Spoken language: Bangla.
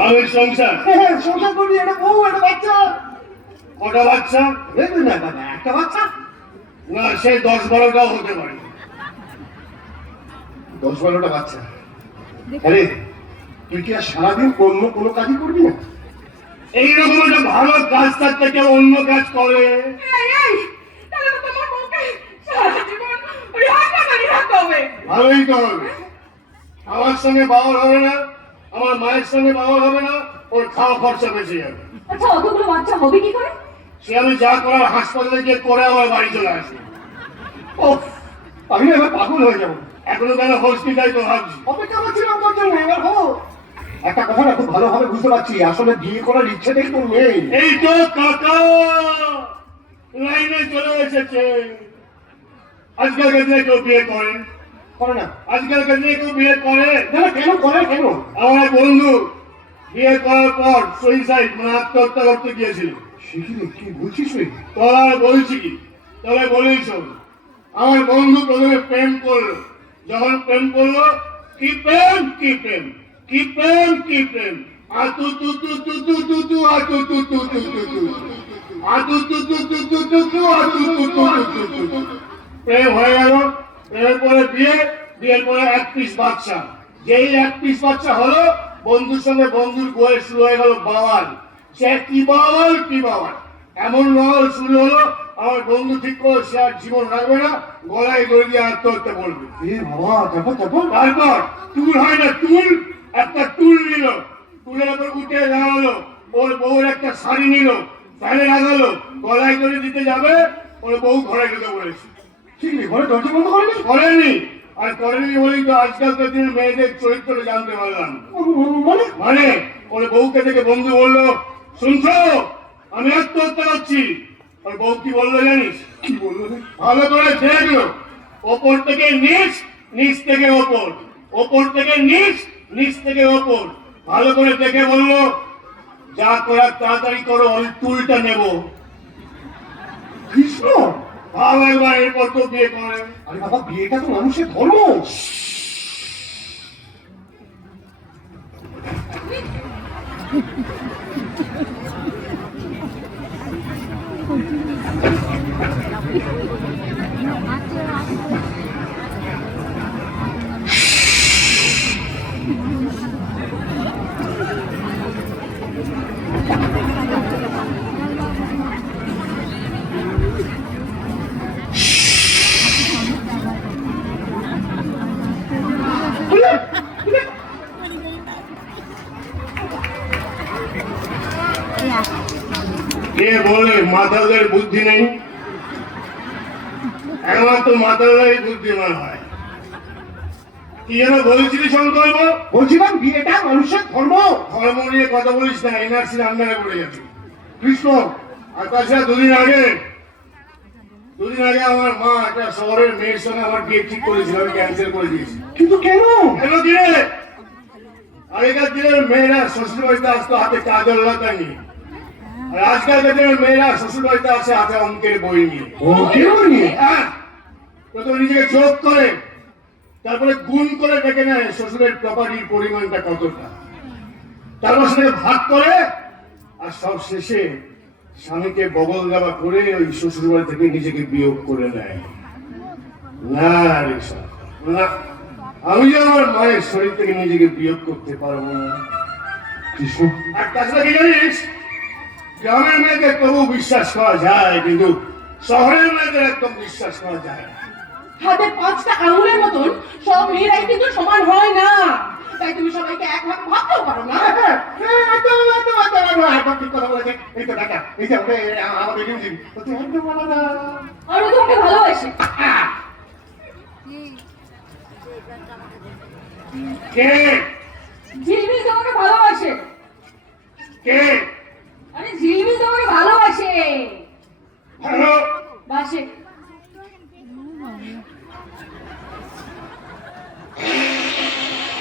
আমি সংসার সংসার করবি, একটা বউ, একটা বাচ্চা। কটা বাচ্চা? না বাবা, একটা বাচ্চা না, সে 10-12টাও হতে পারে। 10-12টা বাচ্চা? আরে তুই কি আর সারাদিন অন্য কোনো কাজই করবি না? এইরকম একটা ভালো কাজ থাকতে কেউ অন্য কাজ করে? ভালোই তো হবে। আমার সঙ্গে বাবার হবে না, আমার মায়ের সঙ্গে বাবার হবে না, ওর খাওয়া খরচা বেঁচে যাবে। আচ্ছা, অতগুলো বাচ্চা হবে কি করে? সে আমি যা করার হাসপাতালে গিয়ে করে আমার বাড়ি চলে আসি। আমি এবার পাগল হয়ে যাবো। এখনো কেন হসপিটাল তো ভাবছি। অপেক্ষা করছিলাম তোর জন্য, এবার হবো। একটা কথা না, খুব ভালোভাবে বুঝতে পারছি, আসলে বিয়ে করার ইচ্ছেটাই তোর নেই। এই তো কাকা লাইনে চলে এসেছে। আজকালকার দিনে কেউ বিয়ে করে? করে না। আজকালকার দিনে কেউ বিয়ে করে? কেন করে? কেন? আমার বন্ধু বিয়ে করার পর সুইসাইড মানে আত্মহত্যা করতে গিয়েছিল। কি বলছিস? তোরা বলছি কি, তবে বলেই শোন। আমার বন্ধু প্রথমে প্রেম করলো। যখন প্রেম করলো, কি প্রেম কি প্রেম, কি প্রেম কি প্রেম, আতু তু তু তু তু তু তু আতু তু তু তু তু তু আতু তু তু তু তু তু তু আতু তু তু তু তু তু। প্রেম হয়ে গেল। প্রেমের পরে বিয়ে, বিয়ের পরে 1 পিস বাচ্চা। যেই 1 পিস বাচ্চা হলো, বন্ধুর সঙ্গে বন্ধুর গোয়ে শুরু হয়ে গেল বাওয়াল। সে কি বাওয়াল কি বাওয়াল, এমন বাওয়াল শুরু হলো, আমার বন্ধু ঠিক করে সে আর জীবন রাখবে না, গলায় দড়ি দিয়ে আত্মহত্যা করবে। বাবা, তারপর তারপর টুল হয় না, টুল, একটা টুল নিল, টুলের উপর উঠে দাঁড়ালো, ওর বউর একটা শাড়ি নিল, ফ্যানে লাগালো, গলায় দড়ি দিতে যাবে, ওর বউ ঘরে ঢুকে পড়েছে। ঠিক নেই, ঘরে দরজা বন্ধ করেনি? করেনি। আর করেনি বলেই তো আজকালকার দিনের মেয়েদের চরিত্রটা জানতে পারলাম। মানে ওর বউকে থেকে বন্ধু বললো, শুনছো আমি আত্মহত্যা করছি। ওর বউ কি বললো জানিস? কি বললো? ভালো করে দেখলো, ওপর থেকে নিচ, নিচ থেকে ওপর, ওপর থেকে নিচ, নিচ থেকে ওপর, ভালো করে দেখে বললো, যা করার তাড়াতাড়ি করো, আমি টুলটা নেবো। কৃষ্ণ, ভালো একবার, এরপর তো বিয়ে করে। আরে বাবা, বিয়েটা তো মানুষের ধর্ম। কে বলে মাতালদের বুদ্ধি নেই? একমাত্র মাতালরাই বুদ্ধিমান হয়। কি যেন বলেছিলি সংকল্প? বলছিলাম বিয়েটা মানুষের ধর্ম। ধর্ম নিয়ে কথা বলিস না, এনআরসির আন্ডারে পড়ে যাবে। কৃষ্ণ, আর তাছাড়া দুদিন আগে আমার মা একটা শহরের মেয়ের সঙ্গে আমার বিয়ে ঠিক করেছিল, আমি ক্যান্সেল করে দিয়েছি। কিন্তু কেন? কেন দিয়ে? আগেকার দিনের মেয়েরা শ্বশুর বাড়িতে আসতো হাতে কাজল লতা নিয়ে, আর আজকালকার দিনের মেয়েরা শ্বশুর বাড়িতে আসে হাতে অঙ্কের বই নিয়ে। অঙ্কের বই নিয়ে? হ্যাঁ, প্রথমে নিজেকে যোগ করে, তারপরে গুণ করে দেখে নেয় শ্বশুরের প্রপার্টির পরিমাণটা কতটা, তারপর সেটাকে ভাগ করে, আর সব শেষে স্বামীকে বগল দেওয়া করে ওই শ্বশুর বাড়ি থেকে নিজেকে বিয়োগ করে নেয়। না রে না, আমি যে আমার মায়ের শরীর থেকে নিজেকে বিয়োগ করতে পারবো না। কৃষ্ণ, আর তাছাড়া কি জানিস, গ্রামের মেয়েদের তবু বিশ্বাস করা যায়, কিন্তু শহরের মেয়েদের একদম বিশ্বাস করা যায় না। হাতে 5টা আঙুলের মতন সব মেয়েরাই কিন্তু সমান হয় না, তাই তুমি সবাইকে একভাবে ভাবতেও পারো না। একদম ঠিক কথা বলেছে। এই তো দেখা, এই যে আমাদের মিউজিক একদম আলাদা। আমি তোমাকে ভালোবাসি। কে? ঝিলমিল তোমাকে ভালোবাসে। কে? আরে ঝিলমিল তোমাকে ভালোবাসে। ভালো বাসে।